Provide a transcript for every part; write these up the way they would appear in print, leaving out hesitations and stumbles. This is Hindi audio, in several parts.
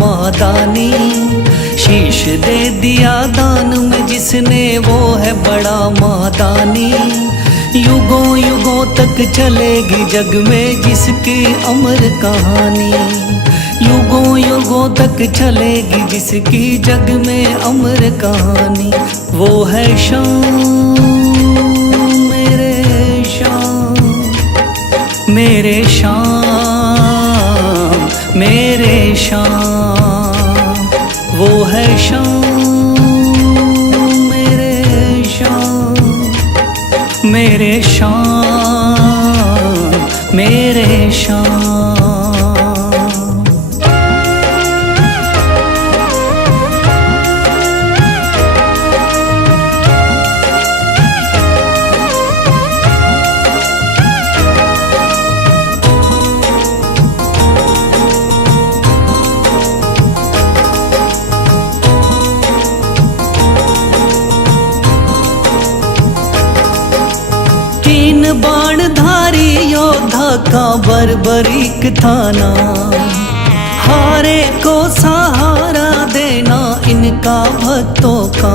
मादानी। शीश दे दिया दान में जिसने वो है बड़ा मादानी। युगों युगों तक चलेगी जग में जिसकी अमर कहानी। युगों युगों तक चलेगी जिसकी जग में अमर कहानी। वो है शाम मेरे शाम मेरे शाम मेरे शाम। वो है शाम मेरे शाम मेरे शाम मेरे शाम। तीन बाणधारी योद्धा का बर्बरीक थाना। हारे को सहारा देना इनका भक्तों का।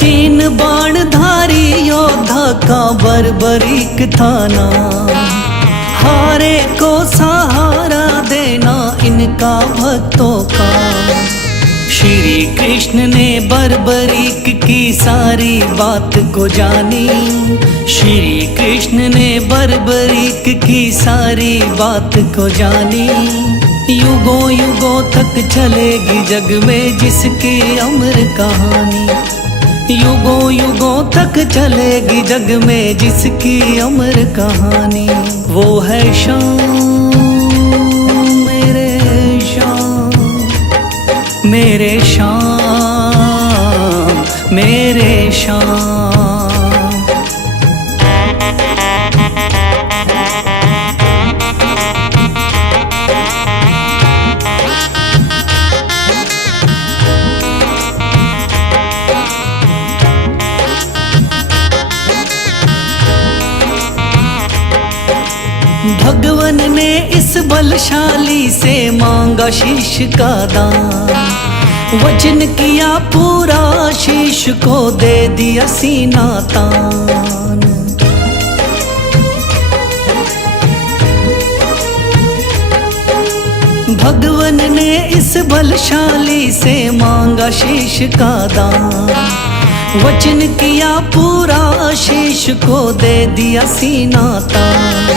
तीन बाणधारी योद्धा का बर्बरीक थाना। हारे को सहारा देना इनका भक्तों का। श्री कृष्ण ने बर्बरीक की सारी बात को जानी। श्री कृष्ण ने बर्बरीक की सारी बात को जानी। युगों युगों तक चलेगी जग में जिसकी अमर कहानी। युगों युगों तक चलेगी जग में जिसकी अमर कहानी। वो है शाम मेरे शाम मेरे शाम मेरे शाम। भगवन ने इस बलशाली से मांगा शीश का दान। वचन किया पूरा शीश को दे दिया सीना तान। भगवन ने इस बलशाली से मांगा शीश का दान। वचन किया पूरा शीश को दे दिया सीना तान।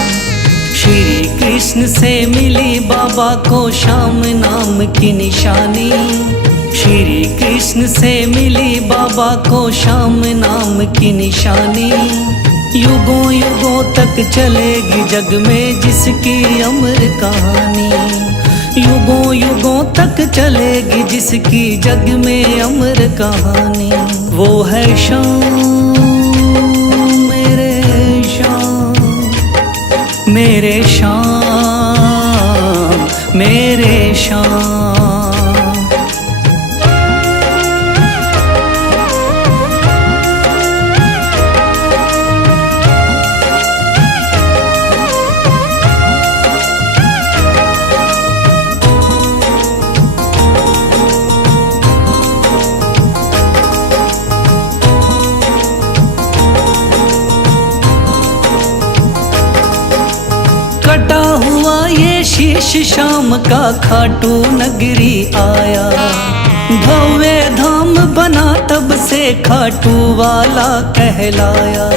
श्री कृष्ण से मिली बाबा को श्याम नाम की निशानी। श्री कृष्ण से मिली बाबा को श्याम नाम की निशानी। युगों युगों तक चलेगी जग में जिसकी अमर कहानी। युगों युगों तक चलेगी जिसकी जग में अमर कहानी। वो है शाम मेरे शाम मेरे शाम मेरे शाम। कटा हुआ ये शीश शाम का खाटू नगरी आया। भव्य धाम बना तब से खाटू वाला कहलाया।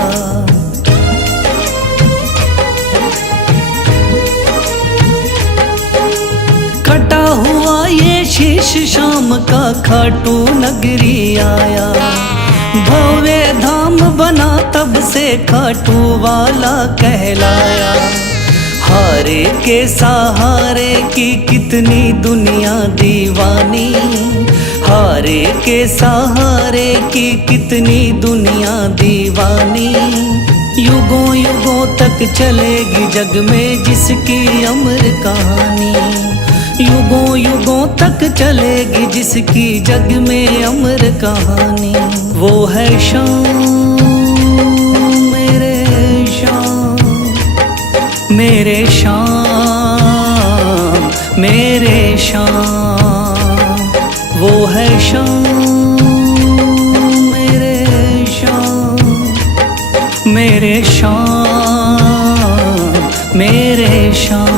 कटा हुआ ये शीश शाम का खाटू नगरी आया। भव्य धाम बना तब से खाटू वाला कहलाया। हारे के सहारे की कितनी दुनिया दीवानी। हारे के सहारे की कितनी दुनिया दीवानी। युगों युगों तक चलेगी जग में जिसकी अमर कहानी। युगों युगों तक चलेगी जिसकी जग में अमर कहानी। वो है शाम मेरे शाम मेरे शाम मेरे शाम, वो है शाम मेरे शाम, मेरे शाम मेरे शाम।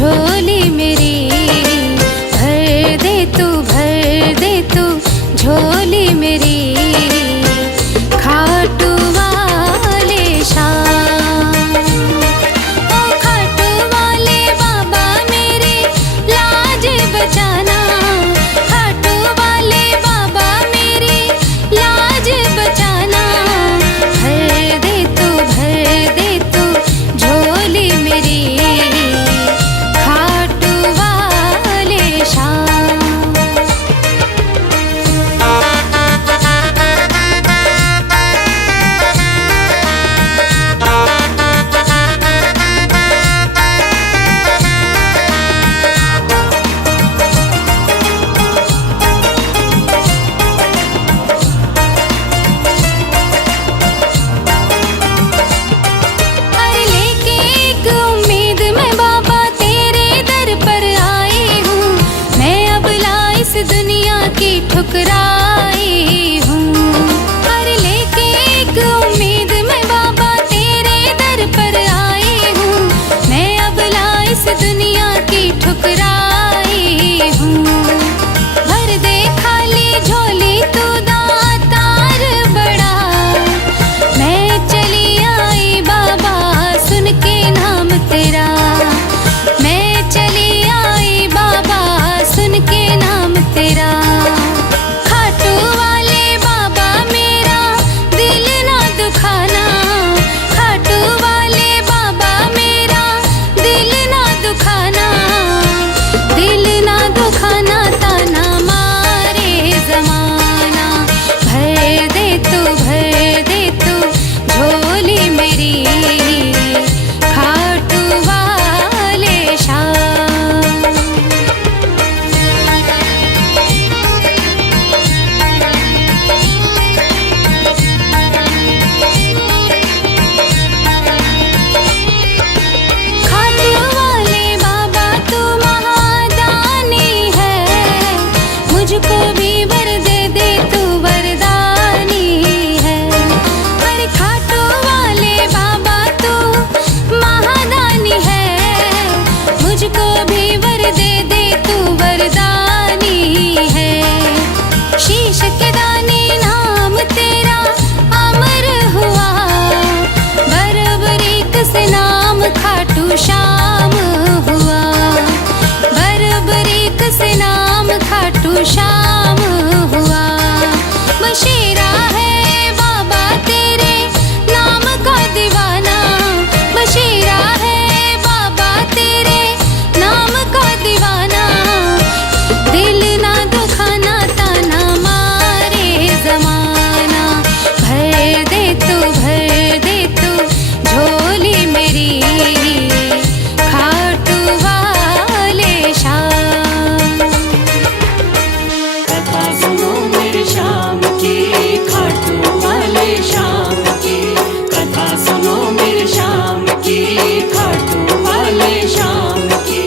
झोली मेरी भर दे तू झोली मेरी, खाटू वाले शाम, ओ खाटू वाले बाबा मेरे लाज बचाना, खाटू वाले बाबा मेरे लाज बचाना, भर दे तू झोली मेरी, ठुकराई हूँ, हर लेके एक उम्मीद में बाबा तेरे दर पर आई हूँ, मैं अबला इस दुनिया की ठुकराई हूँ, भर दे खाली झोली तू दातार बड़ा, मैं चली आई बाबा सुन के नाम तेरा, मैं चली आई बाबा सुन के नाम तेरा, मुझको भी वर दे दे तू वरदानी है, पर खाटू वाले बाबा तू महादानी है, मुझको भी वर दे दे तू वरदानी है, शीश के दाने नाम तेरा अमर हुआ, बरबरीक से नाम खाटू श्याम हुआ, बरबरीक से नाम खाटू श्याम हुआ, बशीरा है बाबा तेरे नाम का दीवाना, बशीरा है बाबा तेरे नाम का दीवाना, दिल ना दुखाना ताना मारे जमाना, भर दे तू झोली मेरी, खाटू वाले शाम। कथा सुनो मेरे शाम की, खाटू वाले शाम की, कथा सुनो मेरे शाम की, खाटू वाले शाम की।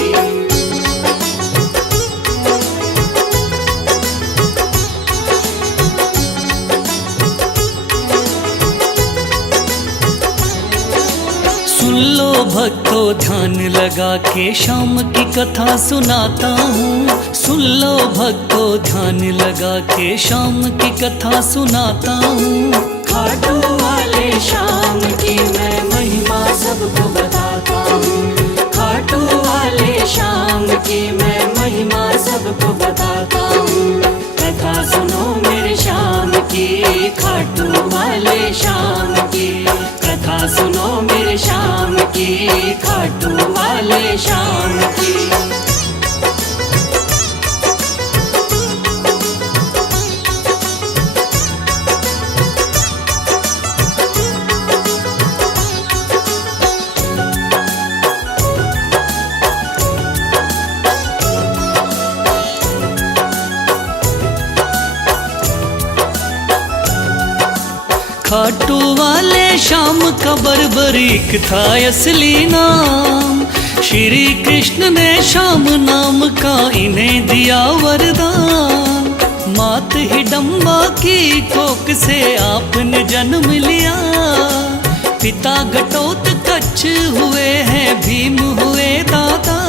सुन लो भक्तों ध्यान लगा के शाम की कथा सुनाता हूँ, सुन लो भक्तों ध्यान लगा के शाम की कथा सुनाता हूँ, खाटू वाले शाम की मैं महिमा सबको बताता हूँ, खाटू वाले शाम की मैं महिमा सबको बताता हूँ, कथा सुनो मेरे शाम की, खाटू वाले शाम की, कथा सुनो मेरे शाम की, खाटू वाले शाम की। खाटू वाले श्याम का बर्बरीक था असली नाम। श्री कृष्ण ने श्याम नाम का इन्हें दिया वरदान। मात हिडम्बा की कोख से आपने जन्म लिया। पिता घटोत्कच हुए हैं भीम हुए दादा।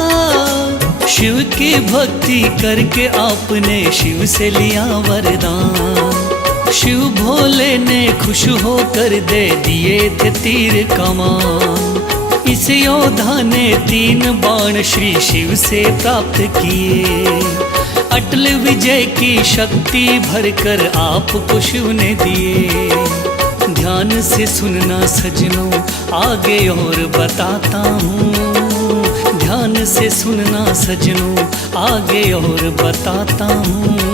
शिव की भक्ति करके आपने शिव से लिया वरदान। शिव भोले ने खुश होकर दे दिए थे तीर कमान। इस योद्धा ने 3 बाण श्री शिव से प्राप्त किए। अटल विजय की शक्ति भरकर आपको शिव ने दिए। ध्यान से सुनना सजनों आगे और बताता हूँ। ध्यान से सुनना सजनों आगे और बताता हूँ।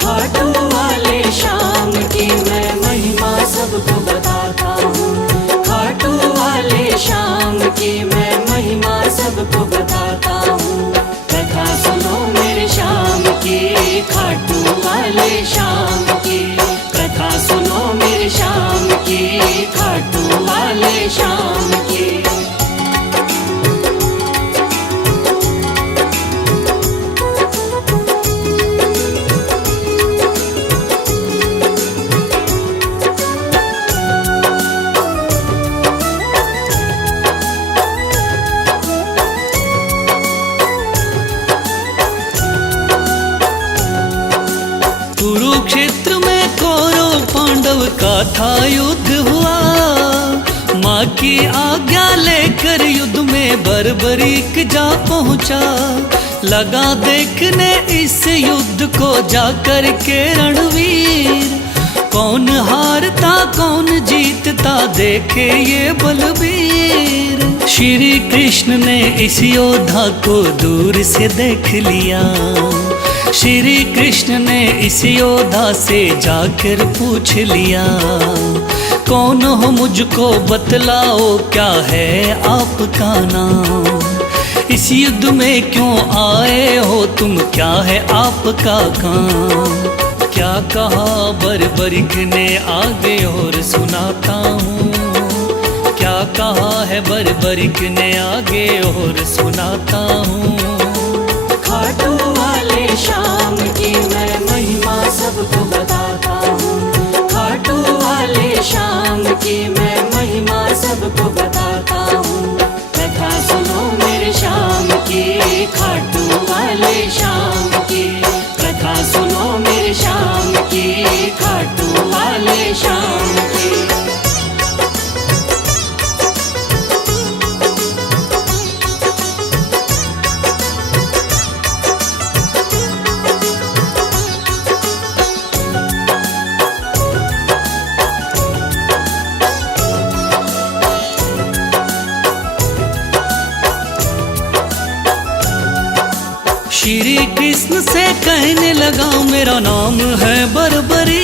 खाटू वाले श्याम की मैं महिमा सबको बताता हूँ। खाटू वाले श्याम की मैं महिमा सबको बताता हूँ। कथा सुनो मेरे श्याम की, खाटू वाले श्याम की। कथा सुनो मेरे श्याम की, खाटू वाले श्याम की। कुरुक्षेत्र में कौरव पांडव का था युद्ध हुआ। माँ की आज्ञा लेकर युद्ध में बर्बरीक जा पहुँचा। लगा देखने इस युद्ध को जाकर के रणवीर। कौन हारता कौन जीतता देखे ये बलवीर। श्री कृष्ण ने इस योद्धा को दूर से देख लिया। श्री कृष्ण ने इस योद्धा से जाकर पूछ लिया। कौन हो मुझको बतलाओ क्या है आपका नाम। इस युद्ध में क्यों आए हो तुम, क्या है आपका काम। क्या कहा बर्बरीक ने आगे और सुनाता हूँ। क्या कहा है बर्बरीक ने आगे और सुनाता हूँ। खाटू वाले श्याम की मैं महिमा सबको बताता हूँ। खाटू वाले श्याम की मैं महिमा सबको बताता हूँ। कथा सुनो मेरे श्याम की, खाटू वाले श्याम की। कथा सुनो मेरे श्याम की, खाटू वाले श्याम की। श्री कृष्ण से कहने लगा मेरा नाम है बर्बरी।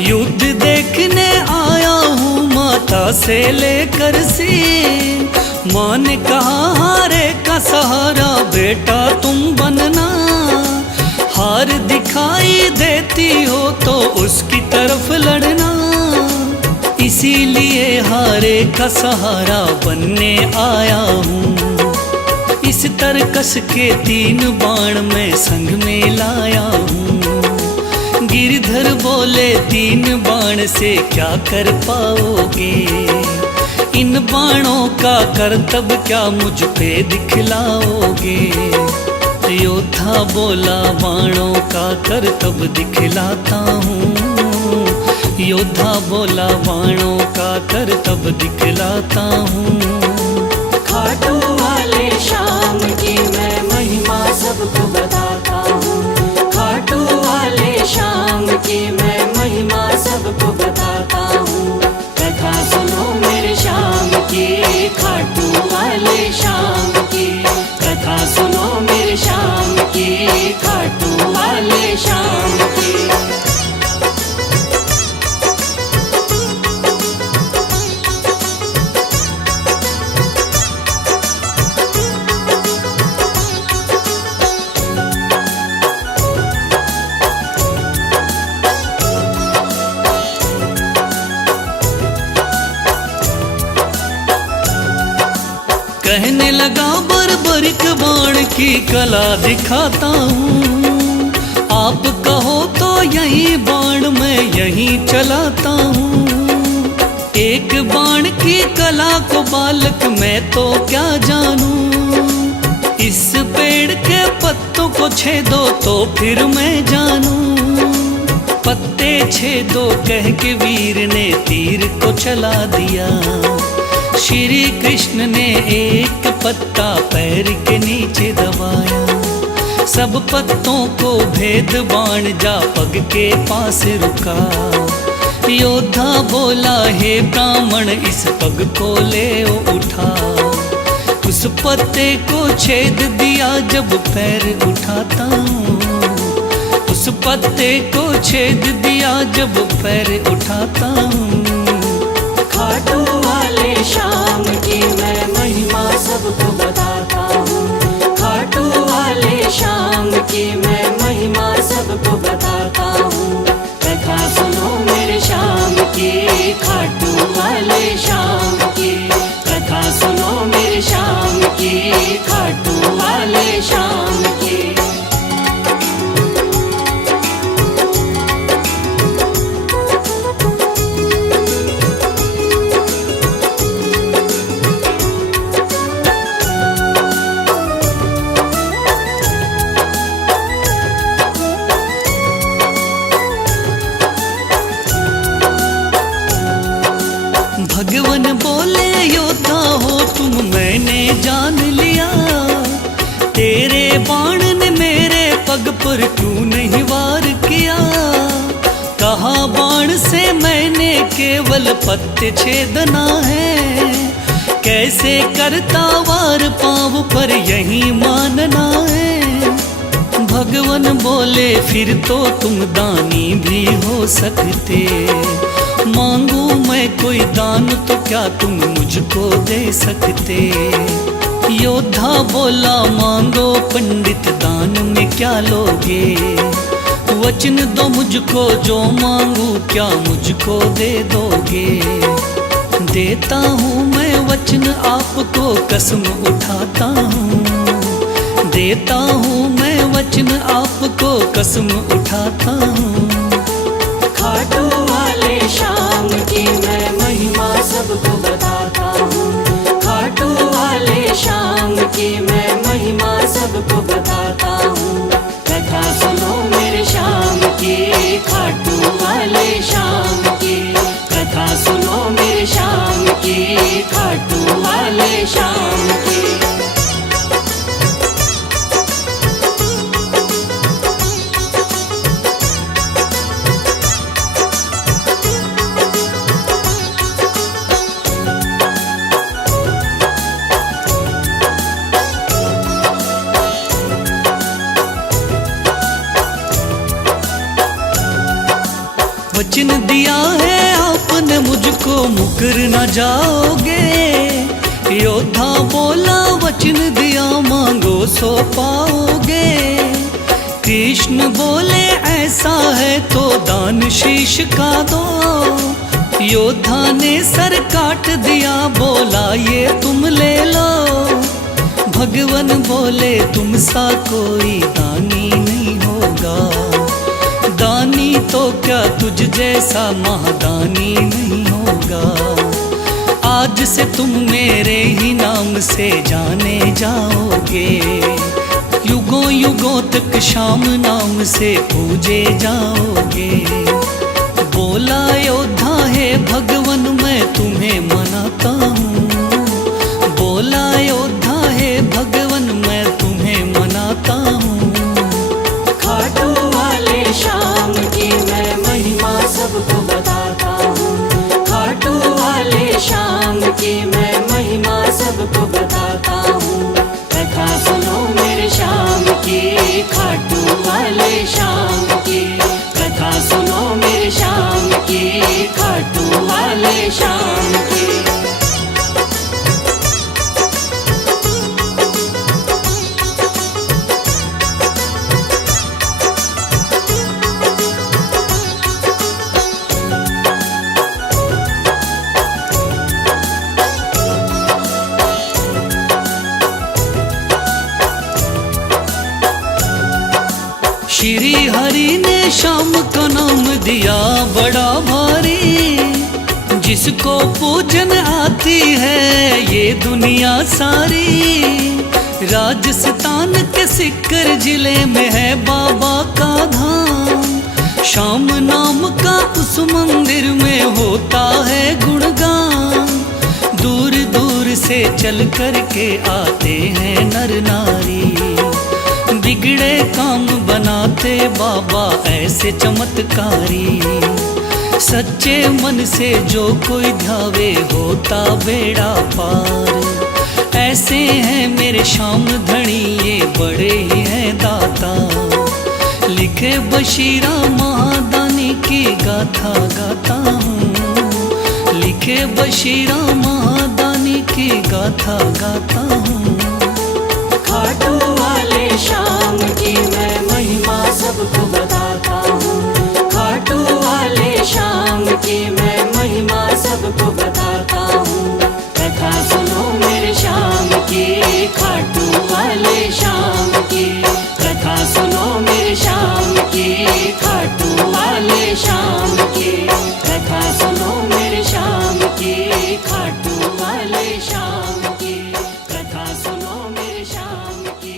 युद्ध देखने आया हूँ माता से लेकर सीन। माँ ने कहा हारे का सहारा बेटा तुम बनना। हार दिखाई देती हो तो उसकी तरफ लड़ना। इसीलिए हारे का सहारा बनने आया हूँ। इस तरकस के 3 बाण में संग में लाया हूँ। गिरधर बोले 3 बाण से क्या कर पाओगे। इन बाणों का करतब क्या मुझ पे दिखलाओगे। योद्धा बोला बाणों का करतब दिखलाता हूँ। योद्धा बोला बाणों का करतब दिखलाता हूँ। खाटू वाले श्याम की मैं महिमा सबको बताता हूँ। खाटू वाले श्याम की मैं महिमा सबको बताता हूँ। कथा सुनो मेरे श्याम की, खाटू वाले श्याम की। कथा सुनो मेरे श्याम की, खाटू वाले श्याम की। एक बाण की कला दिखाता हूँ। आप कहो तो यही बाण मैं यहीं चलाता हूँ। एक बाण की कला को बालक मैं तो क्या जानूं। इस पेड़ के पत्तों को छेदो तो फिर मैं जानूं। पत्ते छेदो कह के वीर ने तीर को चला दिया। श्री कृष्ण ने एक पत्ता पैर के नीचे दबाया। सब पत्तों को भेद बाण जा पग के पास रुका। योद्धा बोला हे ब्राह्मण इस पग को ले उठा। उस पत्ते को छेद दिया जब पैर उठाता हूँ। उस पत्ते को छेद दिया जब पैर उठाता हूँ। खाटू वाले श्याम की मैं महिमा सबको बताता हूँ। खाटू वाले श्याम की मैं महिमा सबको बताता हूँ। कथा सुनो मेरे श्याम की, खाटू वाले श्याम की। कथा सुनो मेरे श्याम की, खाटू वाले श्याम की। भगवान बोले योद्धा हो तुम मैंने जान लिया। तेरे बाण ने मेरे पग पर क्यों नहीं वार किया। कहा बाण से मैंने केवल पत्ते छेदना है। कैसे करता वार पाँव पर यही मानना है। भगवान बोले फिर तो तुम दानी भी हो सकते। मांगू मैं कोई दान तो क्या तुम मुझको दे सकते। योद्धा बोला मांगो पंडित दान में क्या लोगे। वचन दो मुझको जो मांगू क्या मुझको दे दोगे। देता हूँ मैं वचन आपको कसम उठाता हूँ। देता हूँ मैं वचन आपको कसम उठाता हूँ। खाटू वाले श्याम की मैं महिमा सबको बताता हूँ। खाटू वाले श्याम की मैं महिमा सबको बताता हूँ। कथा सुनो मेरे श्याम की, खाटू वाले श्याम की। कथा सुनो मेरे श्याम की, खाटू वाले श्याम की। वचन दिया है आपने मुझको मुकर न जाओगे। योद्धा बोला वचन दिया मांगो सो पाओगे। कृष्ण बोले ऐसा है तो दान शीश का दो। योद्धा ने सर काट दिया बोला ये तुम ले लो। भगवान बोले तुम सा कोई दानी नहीं होगा। दानी तो क्या तुझ जैसा महादानी नहीं होगा। आज से तुम मेरे ही नाम से जाने जाओगे। युगों युगों तक श्याम नाम से पूजे जाओगे। बोला योद्धा है भगवान मैं तुम्हें मनाता हूँ। बोला योद्धा है भगवान मैं तुम्हें मनाता हूँ। खाटू वाले श्याम की मैं महिमा सबको बताता हूँ। खाटू वाले श्याम की मैं महिमा सबको बताता हूँ। कथा सुनो मेरे श्याम की, खाटू वाले श्याम की। कथा सुनो मेरे श्याम की, खाटू वाले श्याम की। श्री हरि ने श्याम का नाम दिया बड़ा भारी, जिसको पूजन आती है ये दुनिया सारी। राजस्थान के सिक्कर जिले में है बाबा का धाम, श्याम नाम का उस मंदिर में होता है गुणगान। दूर दूर से चल कर के आते हैं नर नारी, बिगड़े काम बनाते बाबा ऐसे चमत्कारी। सच्चे मन से जो कोई ध्यावे होता बेड़ा पार। ऐसे हैं मेरे श्याम धनी ये बड़े ही हैं दाता, लिखे बशीरा महादानी की गाथा गाता हूँ। लिखे बशीरा महादानी की गाथा गाता हूँ। खाटू वाले श्याम की मैं महिमा सबको बताता हूँ। खाटू वाले श्याम की मैं महिमा सबको बताता हूँ। कथा सुनो मेरे श्याम की, खाटू वाले श्याम की। कथा सुनो मेरे श्याम की, खाटू वाले श्याम की। कथा सुनो मेरे श्याम की, खाटू वाले श्याम की। कथा सुनो मेरे श्याम की।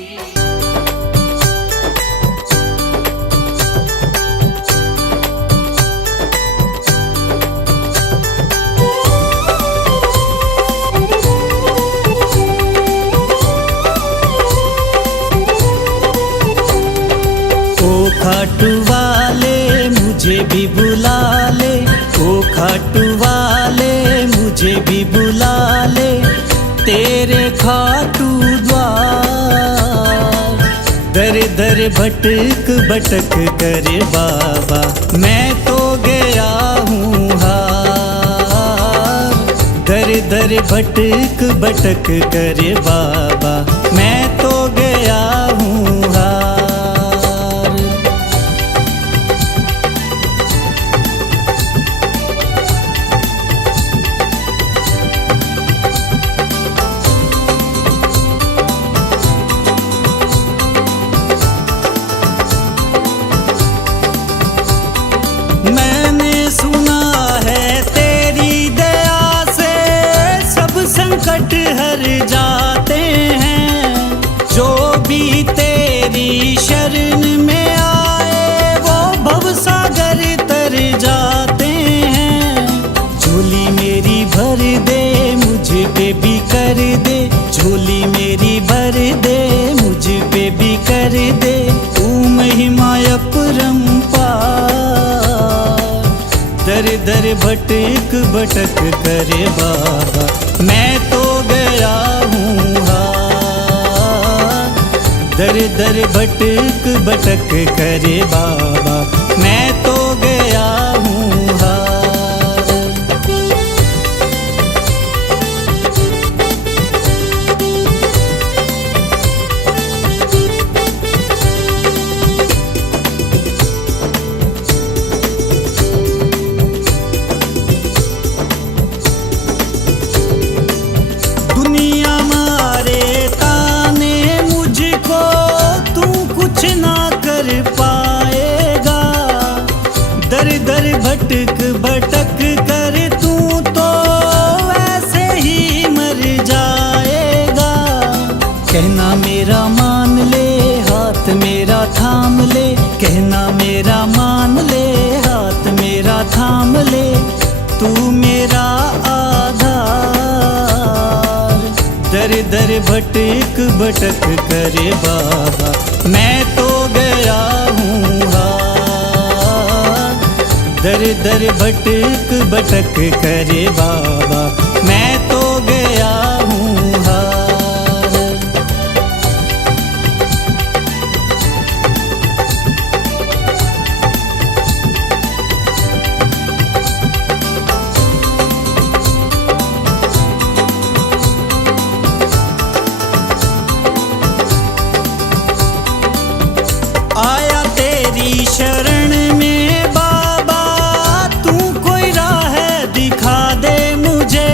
खाटू वाले मुझे भी बुला ले, ओ खाटू वाले मुझे भी बुला ले, तेरे खाटू द्वार। दर दर भटक भटक करे बाबा, मैं तो गया हूँ हार। दर दर भटक भटक करे बाबा, मैं तो गया हूँ हार। मैंने सुना है तेरी दया से सब संकट हर जाते हैं। जो भी तेरी शरण में आए वो भवसागर तर जाते हैं। झोली मेरी भर दे मुझ पे भी कर दे, झोली मेरी भर दे मुझ पे भी कर दे। तू महिमा अपरंपार। दर दर भटक भटक करे बाबा, मैं तो गया हूँ हार। दर दर भटक भटक करे बाबा, मैं तो गया हूँ हार। दुनिया मारे ताने मुझको, तू कुछ ना कर पाएगा। दर दर भटक भटक कर तू तो वैसे ही मर जाएगा। कहना मेरा मान ले, हाथ मेरा थाम ले। कहना मेरा मान ले, हाथ मेरा थाम ले। तू मेरा आधार। दर दर भटक भटक करे बाबा, मैं तो गया हूँ हार। दर दर भटक भटक करे बाबा, मैं तो गया हूँ हार। आया तेरी शरण में बाबा, तू कोई राह दिखा दे मुझे।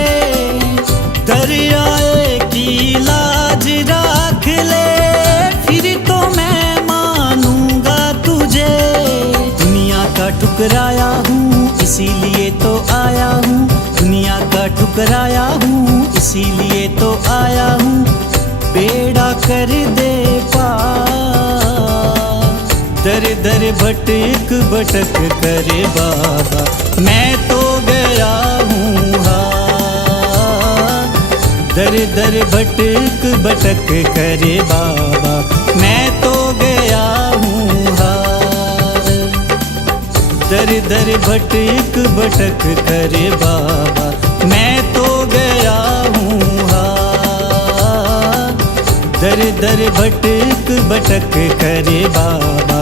ठुकराया हूँ इसीलिए तो आया हूँ, दुनिया का ठुकराया हूँ इसीलिए तो आया हूँ, बेड़ा कर दे पार। दर दर भटक भटक करे बाबा, मैं तो गया हूँ हार। दर दर भटक भटक करे बाबा, मैं तो गया हूँ हार। दर दर भटक भटक करे बाबा, मैं तो गया हूँ हार। दर दर भटक भटक करे बाबा,